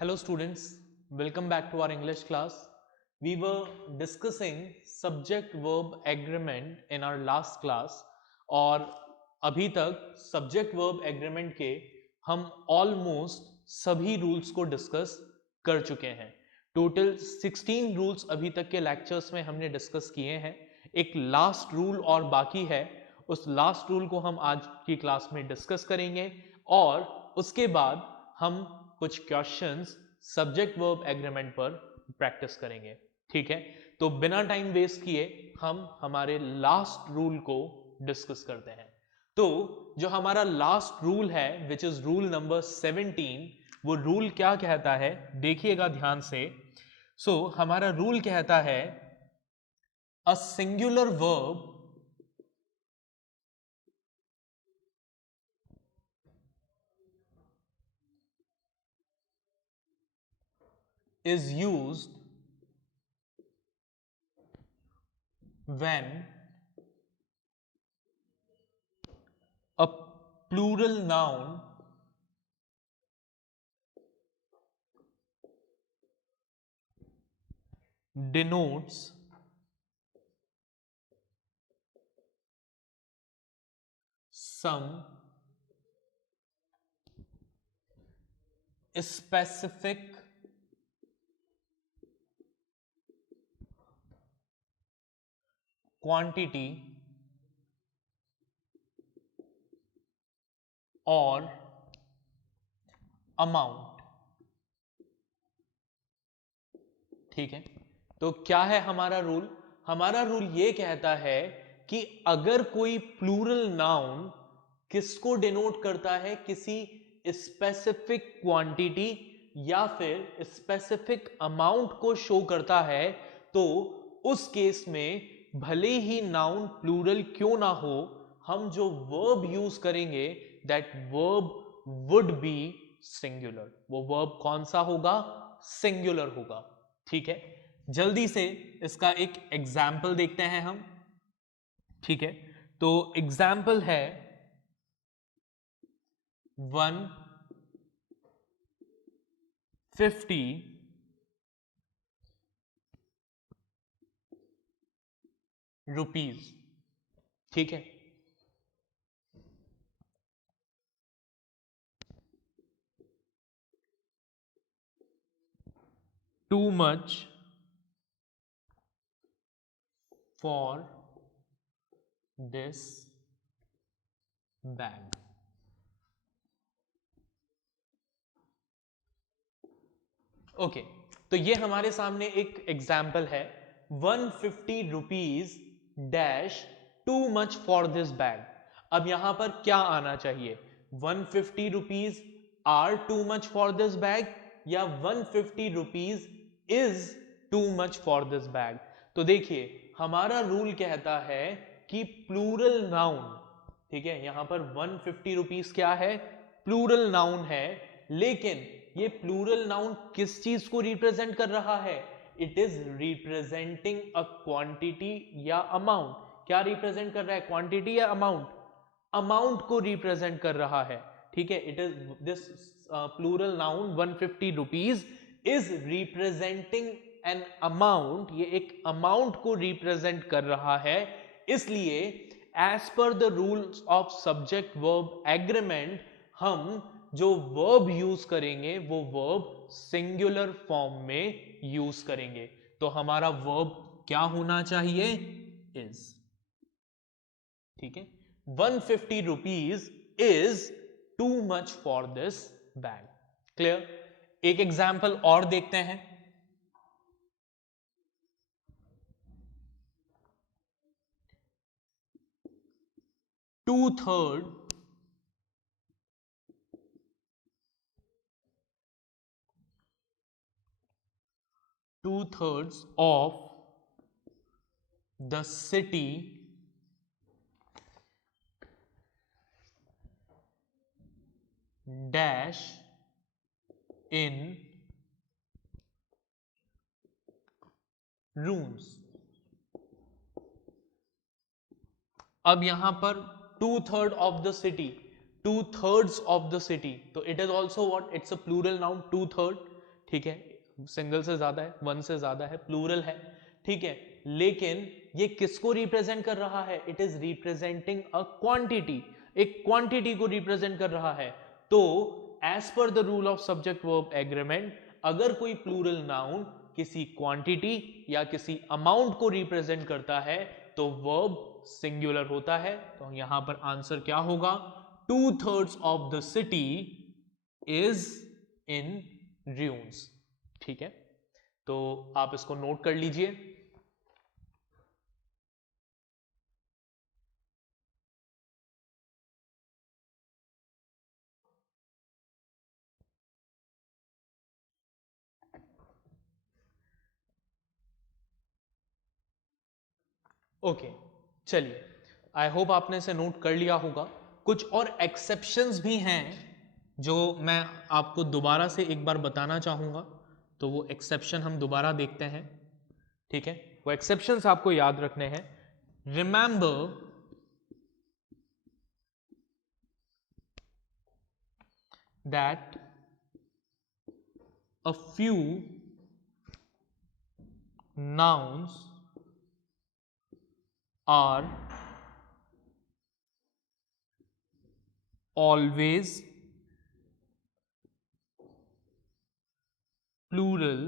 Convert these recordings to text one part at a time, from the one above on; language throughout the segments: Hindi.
Hello students, welcome back to our English class. We were discussing subject verb agreement in our last class और अभी तक subject verb agreement के हम almost सभी rules को discuss कर चुके हैं. टोटल 16 रूल्स अभी तक के लेक्चर्स में हमने डिस्कस किए हैं. एक लास्ट रूल और बाकी है. उस लास्ट रूल को हम आज की क्लास में डिस्कस करेंगे और उसके बाद हम कुछ क्वेश्चंस सब्जेक्ट वर्ब एग्रीमेंट पर प्रैक्टिस करेंगे. ठीक है, तो बिना टाइम वेस्ट किए हम हमारे लास्ट रूल को डिस्कस करते हैं. तो जो हमारा लास्ट रूल है विच इज रूल नंबर 17, वो रूल क्या कहता है देखिएगा ध्यान से. हमारा रूल कहता है a singular verb is used when a plural noun denotes some specific quantity or amount. ठीक है, तो क्या है हमारा रूल? हमारा रूल ये कहता है कि अगर कोई प्लूरल नाउन किसको डिनोट करता है, किसी स्पेसिफिक क्वांटिटी या फिर स्पेसिफिक अमाउंट को शो करता है, तो उस केस में भले ही नाउन प्लूरल क्यों ना हो, हम जो वर्ब यूज करेंगे that verb would be singular. वो वर्ब कौन सा होगा? सिंगुलर होगा. ठीक है, जल्दी से इसका एक एग्जाम्पल देखते हैं हम. ठीक है, तो एग्जाम्पल है 150 रुपीज. ठीक है, too much for this bag. Okay, तो ये हमारे सामने एक एग्जाम्पल है 150 rupees dash too much for this bag. अब यहां पर क्या आना चाहिए? 150 rupees are too much for this bag या 150 rupees is too much for this bag. तो देखिए हमारा रूल कहता है कि प्लूरल नाउन, ठीक है, यहां पर 150 रुपीज क्या है? प्लूरल नाउन है. लेकिन ये प्लूरल नाउन किस चीज को रिप्रेजेंट कर रहा है? It is representing a quantity या अमाउंट. क्या रिप्रेजेंट कर रहा है? क्वांटिटी या अमाउंट? अमाउंट को रिप्रेजेंट कर रहा है. ठीक है, it is this plural noun 150 rupees is representing an amount. ये एक अमाउंट को रिप्रेजेंट कर रहा है. इसलिए as per the rules of subject verb agreement हम जो वर्ब यूज करेंगे वो वर्ब सिंगुलर फॉर्म में यूज करेंगे. तो हमारा वर्ब क्या होना चाहिए? इज. ठीक है, 150 rupees is too much for this bag. Clear? एक एग्जाम्पल और देखते हैं. Two third two-thirds of the city dash in rooms. अब यहां पर 2/3 of the city, 2/3 of the city, तो it is also what? It's a plural noun 2/3. ठीक है, सिंगल से ज्यादा है, वन से ज्यादा है, प्लूरल है, ठीक है, लेकिन ये किसको रिप्रेजेंट कर रहा है? It is representing a quantity, एक क्वांटिटी को रिप्रेजेंट कर रहा है। तो as per the rule of subject verb agreement, अगर कोई प्लूरल नाउन किसी क्वांटिटी या किसी अमाउंट को रिप्रेजेंट करता है तो वर्ब सिंगुलर होता है। तो यहां पर आंसर क्या होगा? 2/3 of the city is in ruins। ठीक है, तो आप इसको नोट कर लीजिए। ओके, चलिए, आई होप आपने इसे नोट कर लिया होगा। कुछ और एक्सेप्शंस भी हैं जो मैं आपको दोबारा से एक बार बताना चाहूंगा, तो वो एक्सेप्शन हम दोबारा देखते हैं। ठीक है, वो एक्सेप्शंस आपको याद रखने हैं। Remember that a few nouns are always plural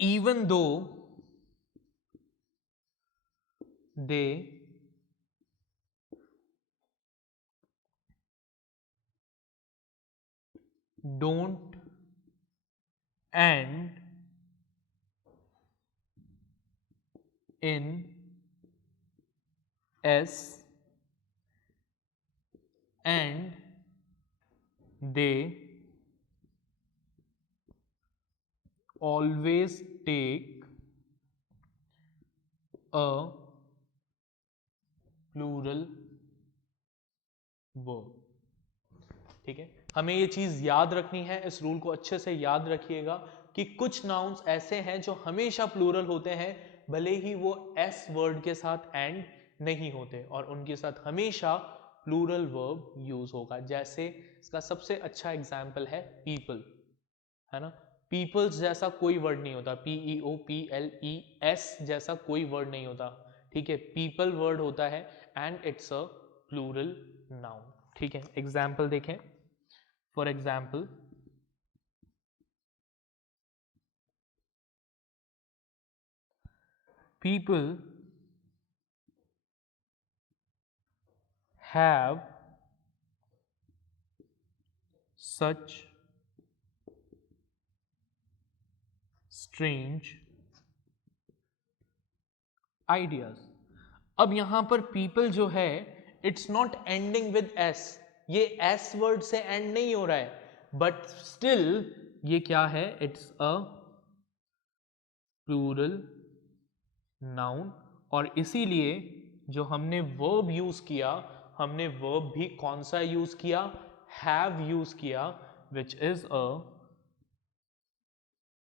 even though they don't end in s and they always take a plural verb। ठीक है, हमें ये चीज याद रखनी है, इस रूल को अच्छे से याद रखिएगा कि कुछ नाउन्स ऐसे हैं जो हमेशा प्लूरल होते हैं, भले ही वो एस वर्ड के साथ एंड नहीं होते, और उनके साथ हमेशा प्लूरल वर्ब यूज होगा। जैसे इसका सबसे अच्छा एग्जाम्पल है पीपल, है ना। पीपल्स जैसा कोई वर्ड नहीं होता, PEOPLES जैसा कोई वर्ड नहीं होता। ठीक है, पीपल वर्ड होता है and it's a plural noun. ठीक है, एग्जाम्पल देखें। For example, people have such strange ideas। अब यहां पर people जो है, it's not ending with S, ये एस वर्ड से एंड नहीं हो रहा है, बट स्टिल ये क्या है? इट्स अ प्लूरल नाउन, और इसीलिए जो हमने वर्ब यूज किया, हमने वर्ब भी कौन सा यूज किया? हैव यूज किया, which is a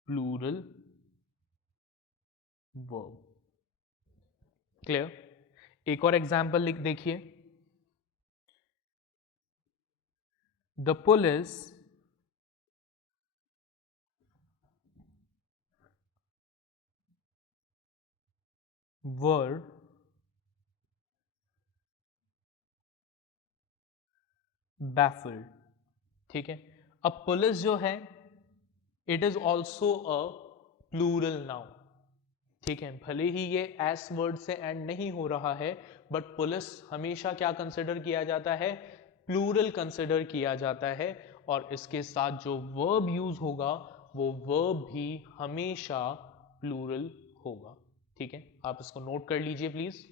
plural verb. Clear? एक और एग्जाम्पल लिख देखिए। The police were baffled। ठीक है, अब पुलिस जो है, it is also a plural noun. ठीक है, भले ही ये एस वर्ड से एंड नहीं हो रहा है, बट पुलिस हमेशा क्या कंसिडर किया जाता है? प्लूरल कंसिडर किया जाता है, और इसके साथ जो वर्ब यूज होगा वो वर्ब भी हमेशा प्लूरल होगा। ठीक है, आप इसको नोट कर लीजिए प्लीज।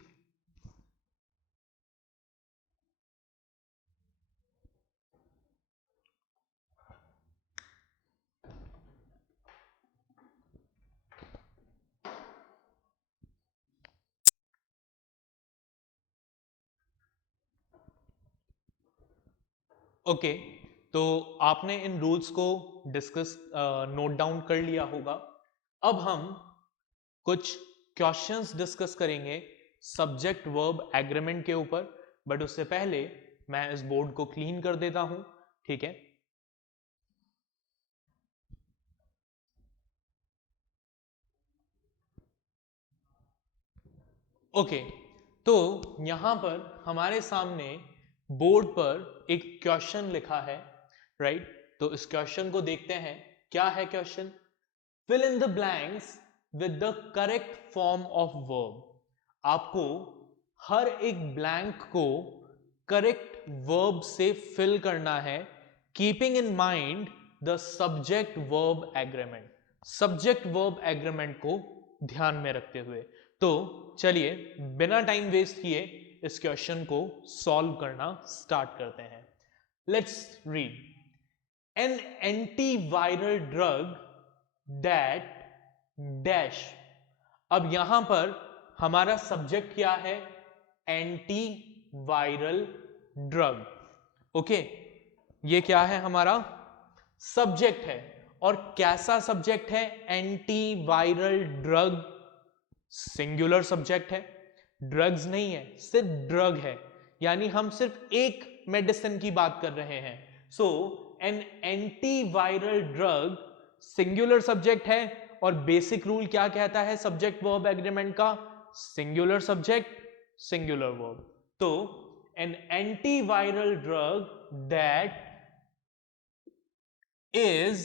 ओके, तो आपने इन रूल्स को डिस्कस नोट डाउन कर लिया होगा। अब हम कुछ क्वेश्चंस डिस्कस करेंगे सब्जेक्ट वर्ब एग्रीमेंट के ऊपर, बट उससे पहले मैं इस बोर्ड को क्लीन कर देता हूं। ठीक है, ओके, तो यहां पर हमारे सामने बोर्ड पर एक क्वेश्चन लिखा है, राइट? तो इस क्वेश्चन को देखते हैं। क्या है question? Fill in the blanks with the correct form of verb. आपको हर एक ब्लैंक को करेक्ट वर्ब से फिल करना है, keeping in mind the subject verb agreement. Subject verb agreement को ध्यान में रखते हुए। तो चलिए बिना टाइम वेस्ट किए इस क्वेश्चन को सॉल्व करना स्टार्ट करते हैं। Let's read. An antiviral drug that dash. अब यहां पर हमारा सब्जेक्ट क्या है? Anti viral drug. ओके, ये क्या है? हमारा सब्जेक्ट है। और कैसा सब्जेक्ट है? Anti viral drug. Singular subject है, ड्रग्स नहीं है, सिर्फ ड्रग है, यानी हम सिर्फ एक मेडिसिन की बात कर रहे हैं। So an antiviral drug singular subject है। और बेसिक रूल क्या कहता है सब्जेक्ट वर्ब एग्रीमेंट का? Singular subject singular verb. तो an antiviral drug that is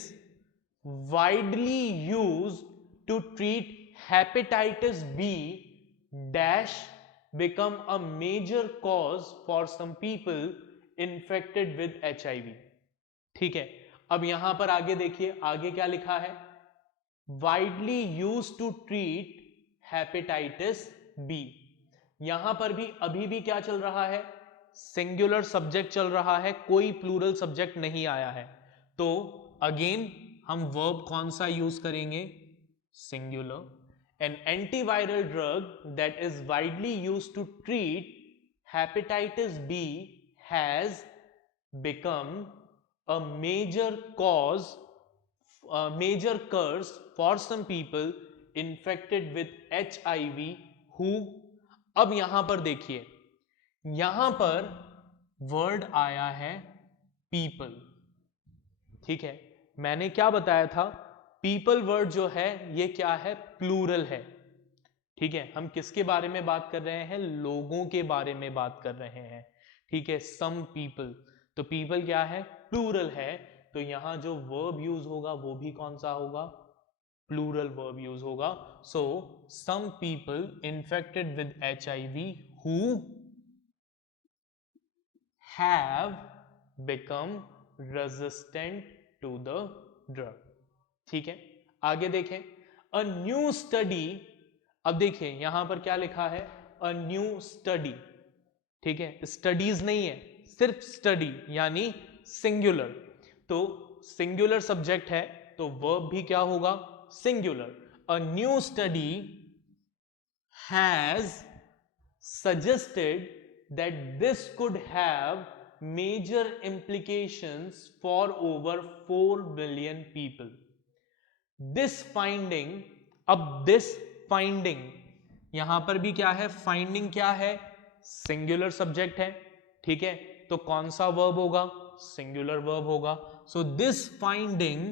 widely used to treat hepatitis B dash become a major cause for some people infected with HIV। ठीक है, अब यहां पर आगे देखिए, आगे क्या लिखा है? widely used to treat hepatitis B। यहां पर भी अभी भी क्या चल रहा है? सिंगुलर सब्जेक्ट चल रहा है, कोई प्लूरल सब्जेक्ट नहीं आया है। तो अगेन हम वर्ब कौन सा यूज करेंगे? Singular. An antiviral drug that is widely used to treat hepatitis B has become a major curse for some people infected with HIV who। अब यहां पर देखिए, यहां पर वर्ड आया है पीपल। ठीक है, मैंने क्या बताया था? पीपल वर्ड जो है ये क्या है? प्लूरल है। ठीक है, हम किसके बारे में बात कर रहे हैं? लोगों के बारे में बात कर रहे हैं। ठीक है, सम पीपल। तो पीपल क्या है? प्लूरल है। तो यहां जो वर्ब यूज होगा वो भी कौन सा होगा? प्लूरल वर्ब यूज होगा। So some people infected with HIV who have become resistant to the drug. ठीक है, आगे देखें। A new study. अब देखिए यहां पर क्या लिखा है? A new study. ठीक है, स्टडीज नहीं है, सिर्फ स्टडी यानी सिंगुलर। तो सिंगुलर सब्जेक्ट है तो वर्ब भी क्या होगा? Singular. A new study has suggested that this could have major implications for over 4 billion people। This finding। अब this finding यहां पर भी क्या है? फाइंडिंग क्या है? सिंगुलर सब्जेक्ट है। ठीक है, तो कौन सा वर्ब होगा? सिंगुलर वर्ब होगा। So this finding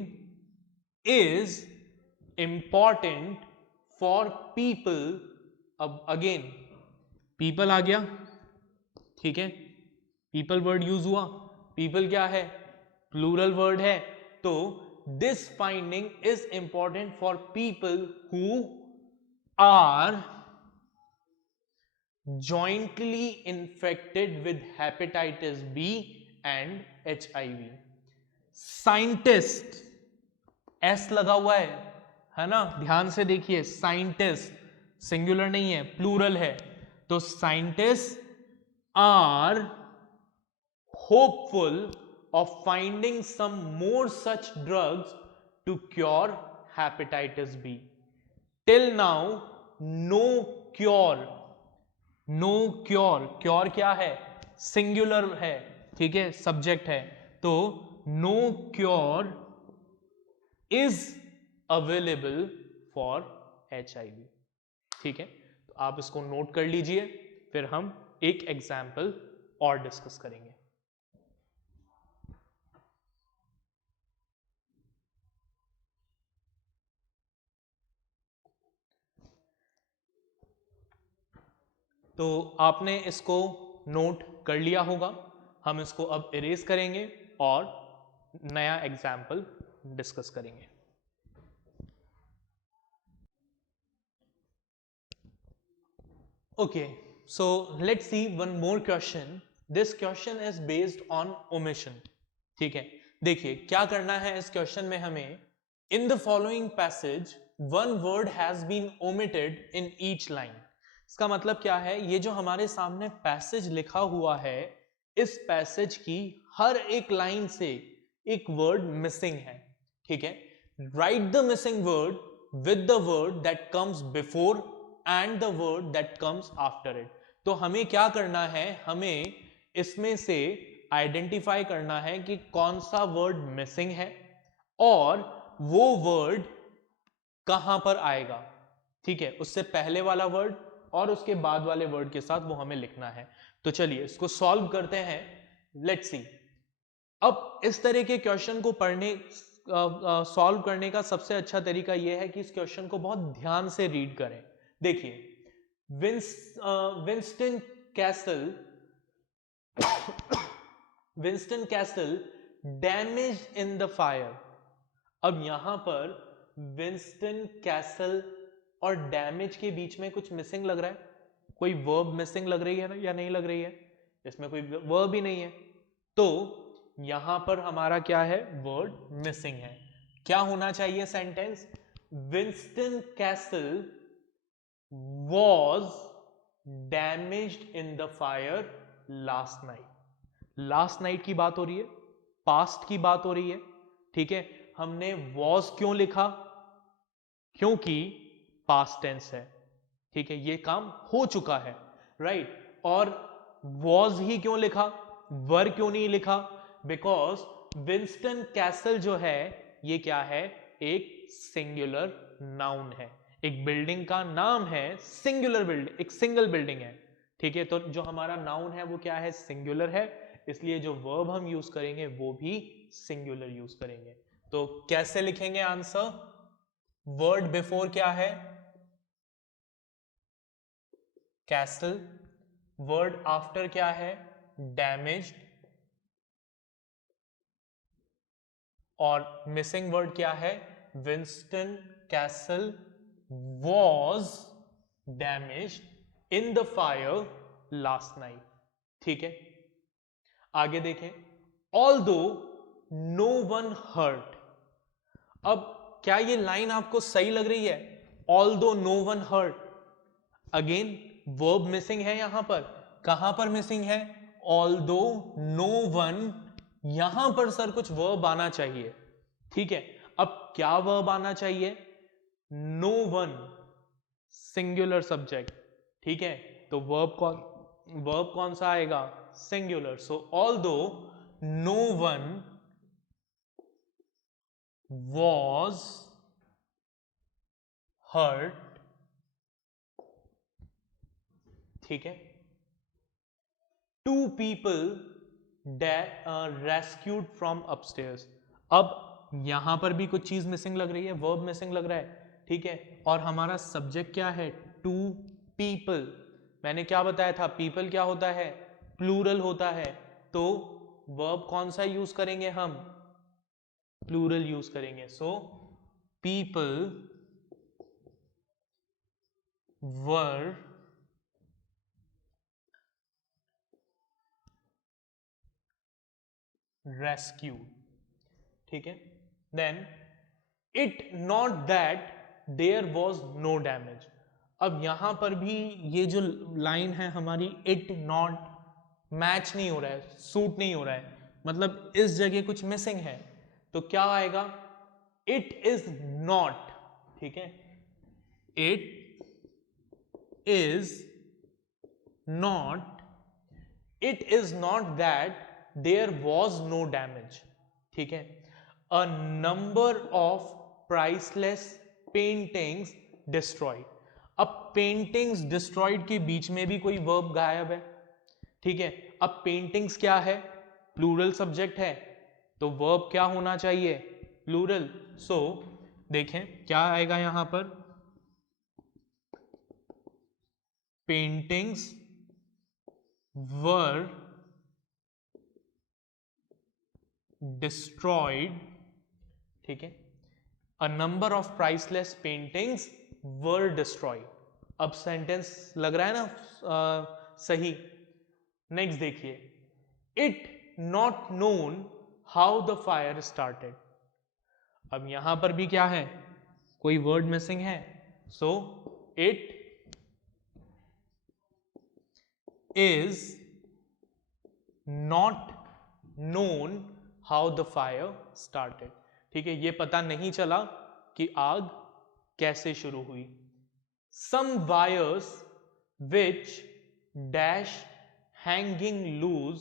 is important for people. अब अगेन पीपल आ गया। ठीक है, पीपल वर्ड यूज हुआ। पीपल क्या है? प्लूरल वर्ड है। तो this finding is important for people who are jointly infected with hepatitis B and HIV। Scientist, S लगा हुआ है ना? ध्यान से देखिए, साइंटिस्ट सिंगुलर नहीं है, प्लूरल है। तो scientist are hopeful of finding some more such drugs to cure hepatitis B। Till now no cure। No cure, cure क्या है? सिंगुलर है। ठीक है, सब्जेक्ट है। तो no cure is available for HIV। ठीक है, तो आप इसको नोट कर लीजिए, फिर हम एक एग्जाम्पल और डिस्कस करेंगे। तो आपने इसको नोट कर लिया होगा। हम इसको अब इरेज करेंगे और नया एग्जाम्पल डिस्कस करेंगे। Okay, so let's see one more question. This question is based on omission. ठीक है, देखिए क्या करना है इस क्वेश्चन में हमें। In the following passage one word has been omitted in each line. इसका मतलब क्या है, ये जो हमारे सामने पैसेज लिखा हुआ है, इस पैसेज की हर एक लाइन से एक वर्ड मिसिंग है। ठीक है, right the missing word with the word that comes before and the word that comes after it. तो हमें क्या करना है, हमें इसमें से आइडेंटिफाई करना है कि कौन सा वर्ड मिसिंग है और वो वर्ड कहां पर आएगा। ठीक है, उससे पहले वाला वर्ड और उसके बाद वाले वर्ड के साथ वो हमें लिखना है। तो चलिए इसको सॉल्व करते हैं। Let's see. अब इस तरह के क्वेश्चन को पढ़ने सॉल्व करने का सबसे अच्छा तरीका यह है कि इस क्वेश्चन को बहुत ध्यान से रीड करें। देखिए, Winston castle damage in the fire. अब यहां पर विंस्टन कैसल और डैमेज के बीच में कुछ मिसिंग लग रहा है, कोई वर्ब मिसिंग लग रही है ना, या नहीं लग रही है? इसमें कोई वर्ब ही नहीं है, तो यहां पर हमारा क्या है, वर्ड मिसिंग है। क्या होना चाहिए sentence? Winston castle was damaged in the fire last night। Last night की बात हो रही है, पास्ट की बात हो रही है। ठीक है, हमने was क्यों लिखा? क्योंकि पास्ट टेंस है। ठीक है, ये काम हो चुका है, राइट। और was ही क्यों लिखा, वर क्यों नहीं लिखा? बिकॉज विंस्टन कैसल जो है ये क्या है, एक सिंगुलर नाउन है। एक बिल्डिंग का नाम है सिंगुलर बिल्डिंग, एक सिंगल बिल्डिंग है। ठीक है, तो जो हमारा नाउन है वो क्या है, सिंगुलर है, इसलिए जो वर्ब हम यूज करेंगे वो भी सिंगुलर यूज करेंगे। तो कैसे लिखेंगे आंसर? वर्ड बिफोर क्या है, कैसल। वर्ड आफ्टर क्या है, डैमेज्ड। और मिसिंग वर्ड क्या है, Winston castle was damaged in the fire last night। ठीक है, आगे देखें। although no one hurt। अब क्या ये लाइन आपको सही लग रही है? although no one hurt, again verb missing है यहां पर। कहां पर मिसिंग है? although no one, यहां पर सर कुछ वर्ब आना चाहिए। ठीक है, अब क्या वर्ब आना चाहिए? No one, singular subject. ठीक है, तो वर्ब कौन सा आएगा? Singular. So although no one was hurt. ठीक है, two people rescued from upstairs. अब यहां पर भी कुछ चीज मिसिंग लग रही है, वर्ब मिसिंग लग रहा है। ठीक है, और हमारा सब्जेक्ट क्या है? Two people. मैंने क्या बताया था, पीपल क्या होता है? प्लूरल होता है। तो वर्ब कौन सा यूज करेंगे हम? प्लूरल यूज करेंगे। So people were rescued। ठीक है, then it not that there was no damage. अब यहां पर भी ये जो लाइन है हमारी, इट नॉट, मैच नहीं हो रहा है, सूट नहीं हो रहा है, मतलब इस जगह कुछ मिसिंग है। तो क्या आएगा? It is not. ठीक है, it is not, it is not that there was no damage. ठीक है, a number of priceless paintings destroyed. अब पेंटिंग्स डिस्ट्रॉयड के बीच में भी कोई वर्ब गायब है। ठीक है, अब पेंटिंग्स क्या है? प्लूरल सब्जेक्ट है, तो वर्ब क्या होना चाहिए? प्लूरल। सो देखें क्या आएगा यहां पर, पेंटिंग्स were destroyed, ठीक है, a number of priceless paintings were destroyed. अब सेंटेंस लग रहा है ना सही. नेक्स्ट देखिए, it not known how the fire started. अब यहां पर भी क्या है, कोई वर्ड मिसिंग है. So it is not known how the fire started. ठीक है, ये पता नहीं चला कि आग कैसे शुरू हुई. Some wires which dash hanging loose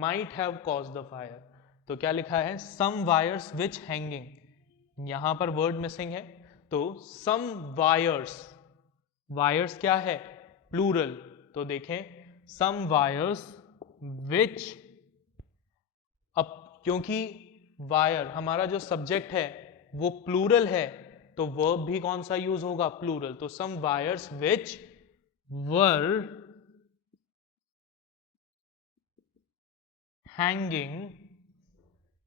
might have cause the fire. तो क्या लिखा है, सम वायर्स विच हैंगिंग, यहां पर वर्ड मिसिंग है. तो सम वायर्स, वायर्स क्या है, प्लूरल. तो देखें, सम वायर्स विच, अब क्योंकि वायर हमारा जो सब्जेक्ट है वो प्लूरल है, तो वर्ब भी कौन सा यूज होगा, प्लूरल. तो सम wires which were hanging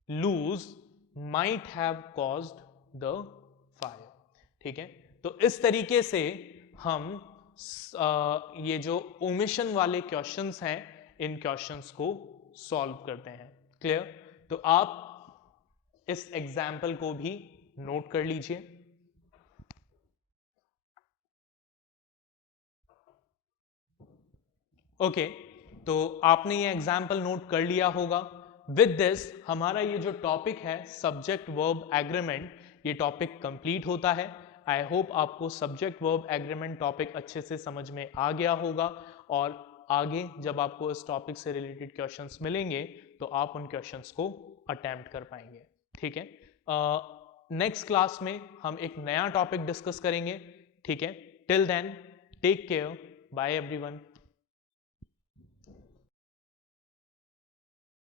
loose might have caused the fire. ठीक है, तो इस तरीके से हम ये जो ओमिशन वाले क्वेश्चंस हैं इन क्वेश्चंस को सॉल्व करते हैं. क्लियर. तो आप इस एग्जाम्पल को भी नोट कर लीजिए. ओके, तो आपने ये एग्जाम्पल नोट कर लिया होगा. विद दिस हमारा ये जो टॉपिक है सब्जेक्ट वर्ब एग्रीमेंट, ये टॉपिक कंप्लीट होता है. आई होप आपको सब्जेक्ट वर्ब एग्रीमेंट टॉपिक अच्छे से समझ में आ गया होगा, और आगे जब आपको इस टॉपिक से रिलेटेड क्वेश्चंस मिलेंगे तो आप उन क्वेश्चंस को अटेम्प्ट कर पाएंगे. ठीक है, नेक्स्ट क्लास में हम एक नया टॉपिक डिस्कस करेंगे. ठीक है, till then take care, bye everyone.